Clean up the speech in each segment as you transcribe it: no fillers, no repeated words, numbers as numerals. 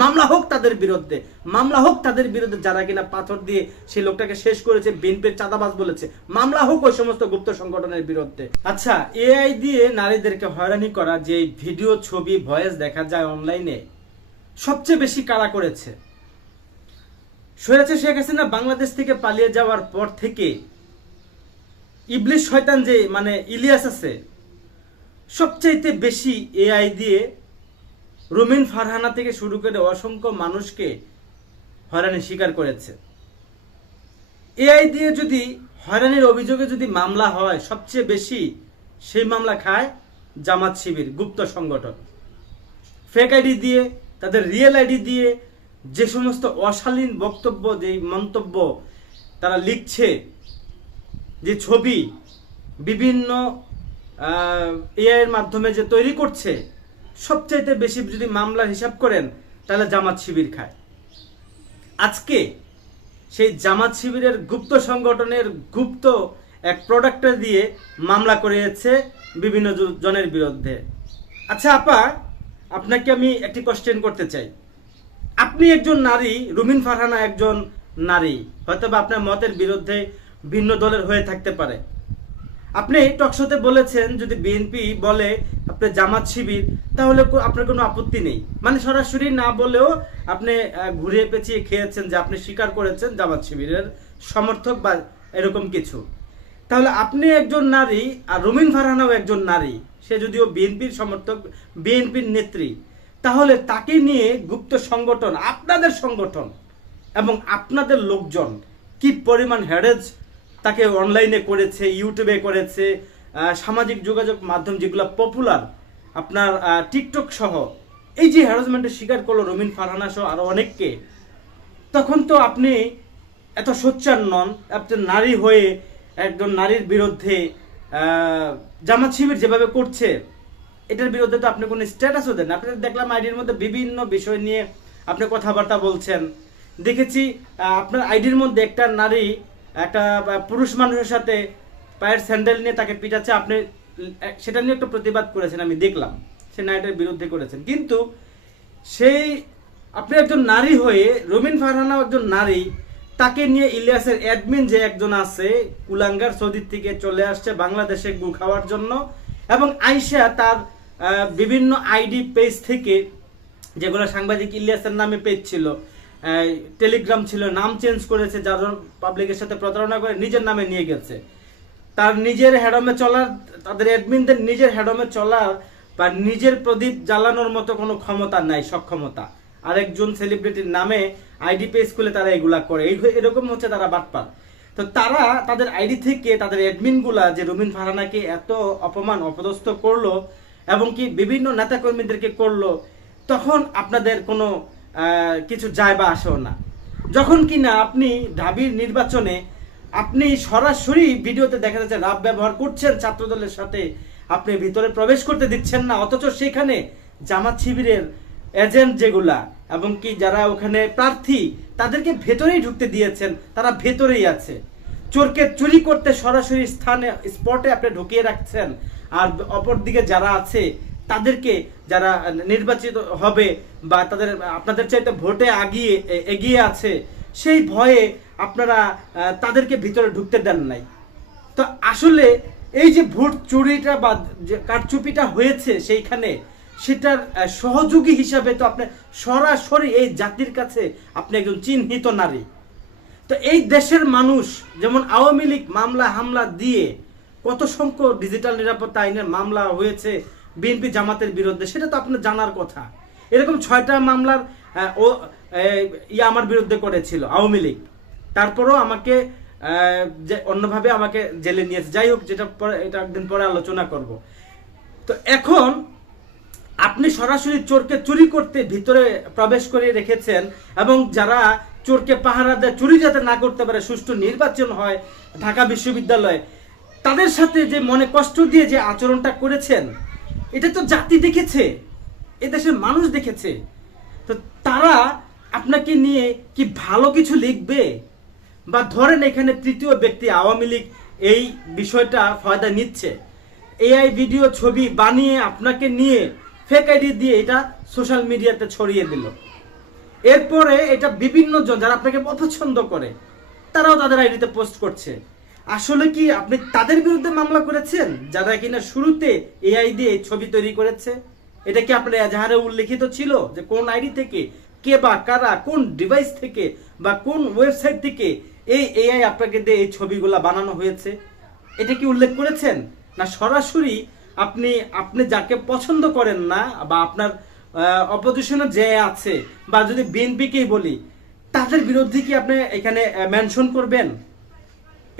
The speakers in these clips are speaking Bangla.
মামলা হোক তাদের বিরুদ্ধে, মামলা হোক তাদের বিরুদ্ধে যারা কিনা পাথর দিয়ে সেই লোকটাকে শেষ করেছে, বিএনপির চাঁদাবাজ বলেছে, মামলা হোক ওই সমস্ত গুপ্ত সংগঠনের বিরুদ্ধে। আচ্ছা, এআই দিয়ে নারীদেরকে হয়রানি করা যে ভিডিও, ছবি, ভয়েস দেখা যায় অনলাইনে, সবচেয়ে বেশি কারা করেছে? স্বৈরাচার শেখ হাসিনা বাংলাদেশ থেকে পালিয়ে যাওয়ার পর থেকে ইবলিশ শয়তান যে মানে ইলিয়াস আছে, সবচাইতে বেশি এআই দিয়ে রুমিন ফারহানা থেকে শুরু করে অসংখ্য মানুষকে হয়রানির শিকার করেছে। এআই দিয়ে যদি হয়রানির অভিযোগে যদি মামলা হয়, সবচেয়ে বেশি সেই মামলা খায় জামাত শিবির, গুপ্ত সংগঠন। ফেক আইডি দিয়ে, তাদের রিয়েল আইডি দিয়ে যে সমস্ত অশালীন বক্তব্য, যে মন্তব্য তারা লিখছে, যে ছবি বিভিন্ন এআই এর মাধ্যমে যে তৈরি করছে, সবচাইতে বেশি যদি মামলার হিসাব করেন তাহলে জামাত শিবির খায়। আজকে সেই জামাত শিবিরের গুপ্ত সংগঠনের গুপ্ত এক প্রোডাক্টটা দিয়ে মামলা করেছে বিভিন্ন জনের বিরুদ্ধে। আচ্ছা আপা, আপনাকে আমি একটি কোশ্চেন করতে চাই। আপনি একজন নারী, রুমিন ফারহানা একজন নারী, হয়তো বা আপনার মতের বিরুদ্ধে ভিন্ন দলের হয়ে থাকতে পারে। আপনি টকশোতে বলেছেন যদি বিএনপি বলে আপনি জামাত শিবির, তাহলে আপনার কোনো আপত্তি নেই, মানে সরাসরি না বলেও আপনি ঘুরিয়ে পেঁচিয়ে খেয়েছেন যে আপনি স্বীকার করেছেন জামাত শিবিরের সমর্থক বা এরকম কিছু। তাহলে আপনি একজন নারী আর রুমিন ফারহানাও একজন নারী, সে যদিও বিএনপির সমর্থক, বিএনপির নেত্রী, তাহলে তাকে নিয়ে গুপ্ত সংগঠন, আপনাদের সংগঠন এবং আপনাদের লোকজন কি পরিমাণ হ্যারেজ তাকে অনলাইনে করেছে, ইউটিউবে করেছে, সামাজিক যোগাযোগ মাধ্যম যেগুলো পপুলার, আপনার টিকটক সহ, এই যে হ্যারাসমেন্টের শিকার করলো রুমিন ফারহানা সহ আরো অনেককে, তখন তো আপনি এত সোচ্চার নন। আপনি নারী হয়ে একজন নারীর বিরুদ্ধে জামাত শিবির যেভাবে করছে, এটার বিরুদ্ধে তো আপনি কোনো স্ট্যাটাসও দেন। আপনি দেখলাম আইডির মধ্যে বিভিন্ন বিষয় নিয়ে আপনি কথাবার্তা বলছেন। দেখেছি আপনার আইডির মধ্যে একটা নারী একটা পুরুষ মানুষের সাথে পায়ের স্যান্ডেল নিয়ে তাকে পিটাচ্ছে, আপনি সেটা নিয়ে একটু প্রতিবাদ করেছেন, আমি দেখলাম সে নারীটার বিরুদ্ধে করেছেন। কিন্তু সেই আপনি একজন নারী হয়ে, রুমিন ফারহানাও একজন নারী, তাকে নিয়ে ইলিয়াসের অ্যাডমিন যে একজন আছে কুলাঙ্গার, সৌদি থেকে চলে আসছে বাংলাদেশে গু খাওয়ার জন্য, এবং আইসা তার বিভিন্ন আইডি পেজ থেকে, যেগুলো সাংবাদিক ইলিয়াসের নামে পেজ ছিল, টেলিগ্রাম ছিল, নাম চেঞ্জ করেছে, যার পাবলিকের সাথে প্রতারণা করে নিজের নামে নিয়ে গেছে। তার নিজের হ্যাডমে চলার, তাদের অ্যাডমিনদের নিজের হ্যাডমে চলার বা নিজের প্রদীপ জ্বালানোর মতো কোনো ক্ষমতা নাই, সক্ষমতা। আরেকজন সেলিব্রিটির নামে আইডি পেজ খুলে তারা এগুলা করে, এরকম হচ্ছে তারা বাটপার। তো তারা তাদের আইডি থেকে তাদের অ্যাডমিনগুলা যে রুমিন ফারহানাকে এত অপমান অপদস্থ করলো এবং কি বিভিন্ন নেতাকর্মীদেরকে করলো, তখন আপনাদের কোনো কিছু যায় বা আসেও না। যখন কিনা আপনি ঢাবির নির্বাচনে আপনি সরাসরি ভিডিওতে দেখা যাচ্ছে রাব ব্যবহার করছেন ছাত্রদলের সাথে, আপনি ভিতরে প্রবেশ করতে দিচ্ছেন না, অথচ সেখানে জামাত শিবিরের এজেন্ট যেগুলা এবং কি যারা ওখানে প্রার্থী, তাদেরকে ভেতরেই ঢুকতে দিয়েছেন, তারা ভেতরেই আছে। চোরকে চুরি করতে সরাসরি স্থানে, স্পটে আপনি ঢুকিয়ে রাখছেন, আর অপর দিকে যারা আছে তাদেরকে, যারা নির্বাচিত হবে বা তাদের আপনাদের চাইতে ভোটে এগিয়ে আছে, সেই ভয়ে আপনারা তাদেরকে ভিতরে ঢুকতে দেন নাই। তো আসলে এই যে ভোট চুরিটা বা যে কারচুপিটা হয়েছে সেইখানে, সেটার সহযোগী হিসাবে তো আপনি সরাসরি এই জাতির কাছে আপনি একজন চিহ্নিত নারী। তো এই দেশের মানুষ, যেমন আওয়ামী লীগ মামলা হামলা দিয়ে কত সংখ্যক ডিজিটাল নিরাপত্তা আইনের মামলা হয়েছে বিএনপি জামাতের বিরুদ্ধে, সেটা তো আপনার জানার কথা। এরকম 6টা মামলার আমার বিরুদ্ধে করেছিল আওয়ামী লীগ, তারপরও আমাকে যে অন্যভাবে আমাকে জেলে নিয়েছে। যাই হোক, যেটা পরে, এটা একদিন পরে আলোচনা করব। তো এখন আপনি সরাসরি চোরকে চুরি করতে ভিতরে প্রবেশ করে রেখেছেন, এবং যারা চোরকে পাহারা দেয়, চুরি যাতে না করতে পারে, সুষ্ঠু নির্বাচন হয় ঢাকা বিশ্ববিদ্যালয়ে, তাদের সাথে যে মনে কষ্ট দিয়ে যে আচরণটা করেছেন, এটা তো জাতি দেখেছে, এদেশের মানুষ দেখেছে। তো তারা আপনাকে নিয়ে কি ভালো কিছু লিখবে? বা ধরেন এখানে তৃতীয় ব্যক্তি আওয়ামী লীগ এই বিষয়টা ফায়দা নিচ্ছে, এআই ভিডিও ছবি বানিয়ে আপনাকে নিয়ে ফেক আইডি দিয়ে এটা সোশ্যাল মিডিয়াতে ছড়িয়ে দিল, এরপরে এটা বিভিন্ন জন যারা আপনাকে অপছন্দ করে তারাও তাদের আইডিতে পোস্ট করছে। আসলে কি আপনি তাদের বিরুদ্ধে মামলা করেছেন যারা কিনা শুরুতে এআই দিয়ে ছবি তৈরি করেছে? এটা কি আপনার এজাহারে উল্লেখিত ছিল যে কোন আইডি থেকে, কে বা কারা, কোন ডিভাইস থেকে বা কোন ওয়েবসাইট থেকে এই এআই আপনাকে দিয়ে এই ছবিগুলা বানানো হয়েছে? এটা কি উল্লেখ করেছেন? না সরাসরি আপনি আপনি যাকে পছন্দ করেন না বা আপনার অপোজিশনে যে আছে, বা যদি বিএনপিকেই বলি, তাদের বিরুদ্ধে কি আপনি এখানে মেনশন করবেন?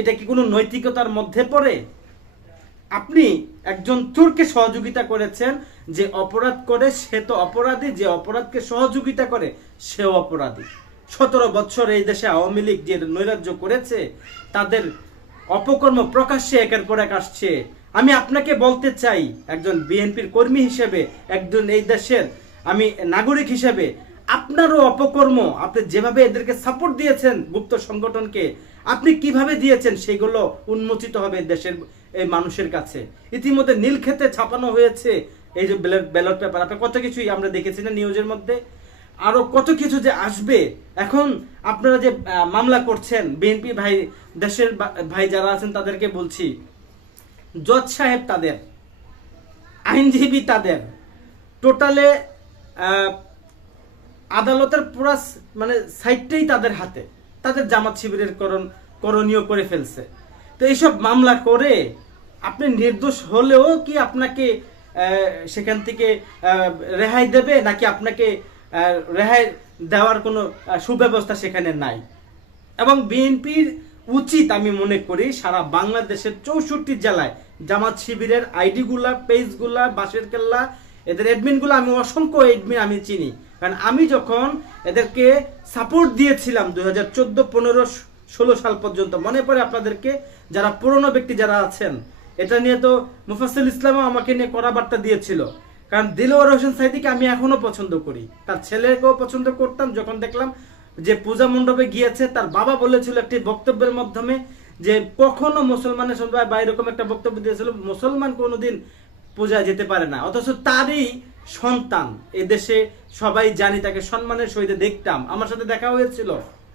এটা কি কোনো নৈতিকতার মধ্যে পড়ে? আপনি একজন চোরকে সহযোগিতা করেছেন, যে অপরাধ করে সে তো অপরাধী, যে অপরাধকে সহযোগিতা করে সেও অপরাধী। 17 বছর এই দেশে আওয়ামী লীগ যে নৈরাজ্য করেছে, তাদের অপকর্ম প্রকাশ্যে একের পর এক আসছে। আমি আপনাকে বলতে চাই, একজন বিএনপির কর্মী হিসেবে, একজন এই দেশের আমি নাগরিক হিসেবে, আপনারও অপকর্ম, আপনি যেভাবে এদেরকে সাপোর্ট দিয়েছেন গুপ্ত সংগঠনকে, আপনি কিভাবে দিয়েছেন সেগুলো উন্মোচিত হবে দেশের এই মানুষের কাছে। ইতিমধ্যে নীলক্ষেতে ছাপানো হয়েছে এই যে ব্যালট পেপার, আপনি কত কিছুই আমরা দেখেছি না নিউজের মধ্যে, আরো কত কিছু যে আসবে। এখন আপনারা যে মামলা করছেন, বিএনপি ভাই, দেশের ভাই যারা আছেন তাদেরকে বলছি, জজ সাহেব তাদের, আইনজীবী তাদের, টোটালে আদালতের পুরো মানে সাইডটাই তাদের হাতে, তাদের জামাত শিবিরের করণীয় করে ফেলছে। তো এইসব মামলা করে আপনি নির্দোষ হলেও কি আপনাকে সেখান থেকে রেহাই দেবে, নাকি আপনাকে রেহাই দেওয়ার কোনো সুব্যবস্থা সেখানে নাই? এবং বিএনপির উচিত, আমি মনে করি, সারা বাংলাদেশের 64 জেলায় জামাত শিবিরের আইডিগুলা, পেজগুলা, বাঁশের কেল্লা, এদের অ্যাডমিনগুলো, আমি অসংখ্য অ্যাডমিন আমি চিনি, কারণ আমি যখন এদেরকে সাপোর্ট দিয়েছিলাম 2014, 15, 16 সাল পর্যন্ত, মনে পড়ে আপনাদেরকে, যারা পুরনো ব্যক্তি যারা আছেন, এটা নিয়ে তো মুফাসসিল ইসলামও আমাকে নিয়ে কড়া বার্তা দিয়েছিল। কারণ দিলওয়ার হোসেন সাইদিকে আমি এখনো পছন্দ করি, তার ছেলেকেও পছন্দ করতাম। যখন দেখলাম যে পূজা মণ্ডপে গিয়েছে, তার বাবা বলেছিল একটি বক্তব্যের মাধ্যমে যে কখনো মুসলমানের সবাই বা এরকম একটা বক্তব্য দিয়েছিল, মুসলমান কোনোদিন পূজা যেতে পারে না, অথচ তারই সন্তান এদেশে সবাই জানি, তাকে সম্মানের সহিত দেখতাম, আমার সাথে দেখা হয়েছিল,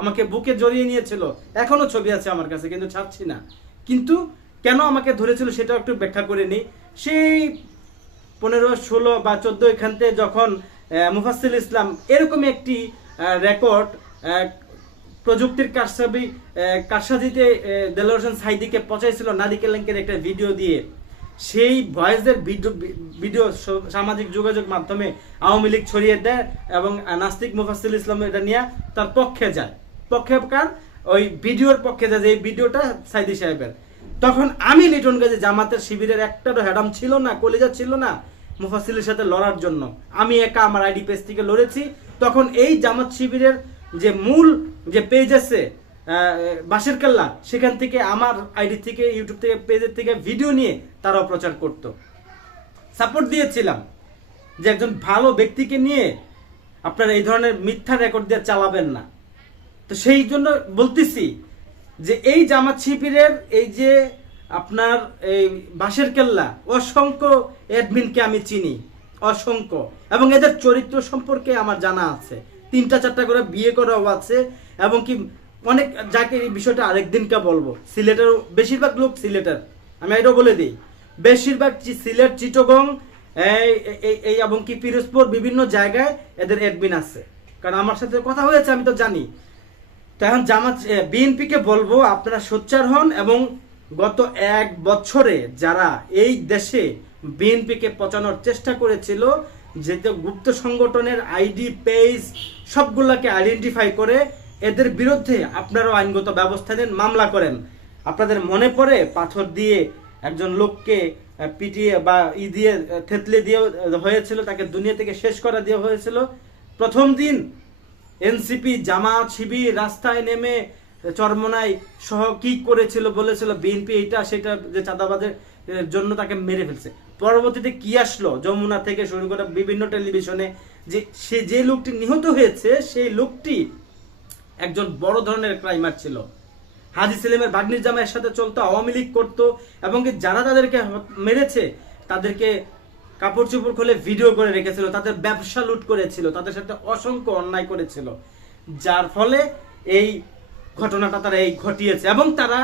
আমাকে বুকে জড়িয়ে নিয়েছিল, এখনো ছবি আছে আমার কাছে, কিন্তু ছাড়ছি না। কিন্তু কেন আমাকে ধরেছিল সেটা একটু ব্যাখ্যা করে নিই। সেই 15, 16 বা 14 এখান থেকে যখন মুফাসসিল ইসলাম এরকম একটি রেকর্ড প্রযুক্তির কারসাজিতে দেলোয়ার হোসেন সাইদিকে পচাইছিল নারী কেলেঙ্কারির একটা ভিডিও দিয়ে, সেই ভয়েসের ভিডিও সামাজিক যোগাযোগ মাধ্যমে আওয়ামী লীগ ছড়িয়ে দেয় এবং নাস্তিক মুফাসসিল ইসলাম এটা নিয়ে তার পক্ষে যায়, পক্ষেকার ওই ভিডিওর পক্ষে যায়, যে এই ভিডিওটা সাইদি সাহেবের। তখন আমি লিটন গাজী জামাতের শিবিরের একটারও হ্যাডাম ছিল না, কলিজা ছিল না মুফাসসিলের সাথে লড়ার জন্য। আমি একা আমার আইডি পেজ থেকে লড়েছি। তখন এই জামাত শিবিরের যে মূল যে পেজ আছে বাঁশের কেল্লা, সেখান থেকে আমার আইডি থেকে, ইউটিউব থেকে, পেজের থেকে ভিডিও নিয়ে তারাও প্রচার করত। সাপোর্ট দিয়েছিলাম যে একজন ভালো ব্যক্তিকে নিয়ে আপনারা এই ধরনের মিথ্যা রেকর্ড দিয়ে চালাবেন না। তো সেই জন্য বলতেছি যে এই জামাত শিবিরের এই যে আপনার এই বাঁশের কেল্লা, অসংখ্য অ্যাডমিনকে আমি চিনি, অসংখ্য, এবং এদের চরিত্র সম্পর্কে আমার জানা আছে, 3টা-4টা করে বিয়ে করাও আছে, এবং কি অনেক, যাকে এই বিষয়টা আরেকদিনকে বলবো। সিলেটের বেশিরভাগ লোক সিলেটের, আমি এটাও বলে দিই, বেশিরভাগ সিলেট, চিটগং, এই এবং কি পিরোজপুর, বিভিন্ন জায়গায় এদের অ্যাডমিন আছে, কারণ আমার সাথে কথা হয়েছে, আমি তো জানি। তো এখন জামাত বিএনপিকে বলবো, আপনারা সোচ্চার হন, এবং গত 1 বছরে যারা এই দেশে বিএনপিকে পচানোর চেষ্টা করেছিল, যেতে গুপ্ত সংগঠনের আইডি, পেজ সবগুলোকে আইডেন্টিফাই করে এদের বিরুদ্ধে আপনারাও আইনগত ব্যবস্থা নেন, মামলা করেন। আপনাদের মনে পড়ে পাথর দিয়ে একজন লোককে পিটিয়ে বা দিয়ে থেতলে দিয়ে হয়েছিল, তাকে দুনিয়া থেকে শেষ করা দিয়ে হয়েছিল। প্রথম দিন এনসিপি, জামাত শিবির রাস্তায় নেমে চরমনাই সহ কি করেছিল, বলেছিল বিএনপি এটা সেটা, যে চাঁদাবাদের জন্য তাকে মেরে ফেলছে। পরবর্তীতে কি আসলো, যমুনা থেকে শুরু করে বিভিন্ন টেলিভিশনে, যে সে যে লোকটি নিহত হয়েছে সেই লোকটি একজন বড় ধরনের ক্রাইমার ছিল, হাজী সেলিমের ভাগ্নির জামাইয়ের সাথে চলতো, আওয়ামী লীগ করতো, এবং যারা তাদেরকে মেরেছে তাদেরকে কাপড় চোপড় খুলে ভিডিও করে রেখেছিল, তাদের ব্যবসা লুট করেছিল, তাদের সাথে অসংখ্য অন্যায় করেছিল, যার ফলে এই ঘটনাটা তারা এই ঘটিয়েছে। এবং তারা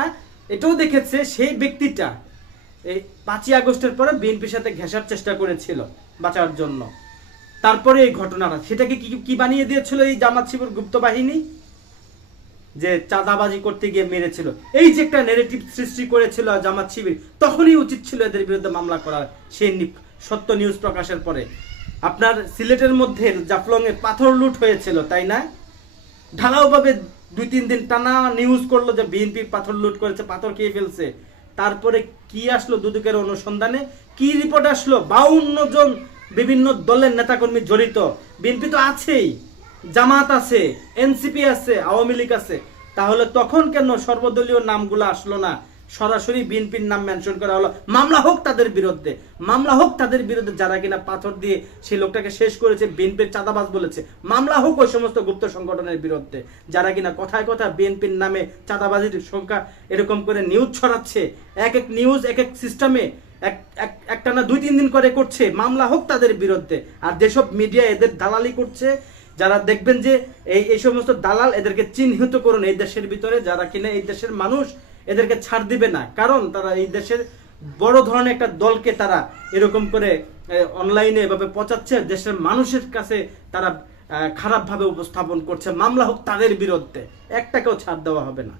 এটাও দেখেছে সেই ব্যক্তিটা এই 5ই আগস্টের পরে বিএনপির সাথে ঘেঁষার চেষ্টা করেছিল বাঁচার জন্য। তারপরে এই ঘটনাটা, সেটাকে কি বানিয়ে দিয়েছিল এই জামাত শিবির গুপ্ত বাহিনী, যে চাঁদাবাজি করতে গিয়ে মেরেছিল। এই যে একটা নেগেটিভ সৃষ্টি করেছিল জামাত শিবির, তখনই উচিত ছিল এদের বিরুদ্ধে মামলা করার। সেই সত্য নিউজ প্রকাশের পরে আপনার সিলেটের মধ্যে জাফলং এ পাথর লুট হয়েছিল, তাই না? ঢালাওভাবে 2-3 দিন টানা নিউজ করলো যে বিএনপি পাথর লুট করেছে, পাথর খেয়ে ফেলছে। তারপরে কি আসলো দুদকের অনুসন্ধানে, কি রিপোর্ট আসলো? 52 জন বিভিন্ন দলের নেতাকর্মী জড়িত। বিএনপি তো আছেই, জামাত আছে, এনসিপি আছে, আওয়ামী লীগ আছে। তাহলে তখন কেন সর্বদলীয় নামগুলো আসলো না? সরাসরি বিএনপির নাম মেনশন করা হলো। মামলা হোক তাদের বিরুদ্ধে, মামলা হোক তাদের বিরুদ্ধে যারা কিনা পাথর দিয়ে সেই লোকটাকে শেষ করেছে, বিএনপির চাঁদাবাজ বলেছে। মামলা হোক ওই সমস্ত গুপ্ত সংগঠনের বিরুদ্ধে যারা কিনা কথায় কথা বিএনপির নামে চাঁদাবাজির সংখ্যা এরকম করে নিউজ ছড়াচ্ছে, এক এক নিউজ এক এক সিস্টেমে একটা না 2-3 দিন করে করছে। মামলা হোক তাদের বিরুদ্ধে। আর যেসব মিডিয়া এদের দালালি করছে, যারা দেখবেন যে এই সমস্ত দালাল, এদেরকে চিহ্নিত করুন এই দেশের ভিতরে, যারা কিনা এই দেশের মানুষ এদেরকে ছাড় দিবে না। কারণ তারা এই দেশের বড় ধরনের একটা দলকে তারা এরকম করে অনলাইনে এভাবে পচাচ্ছে, দেশের মানুষের কাছে তারা খারাপভাবে উপস্থাপন করছে। মামলা হোক তাদের বিরুদ্ধে, একটাকেও ছাড় দেওয়া হবে না।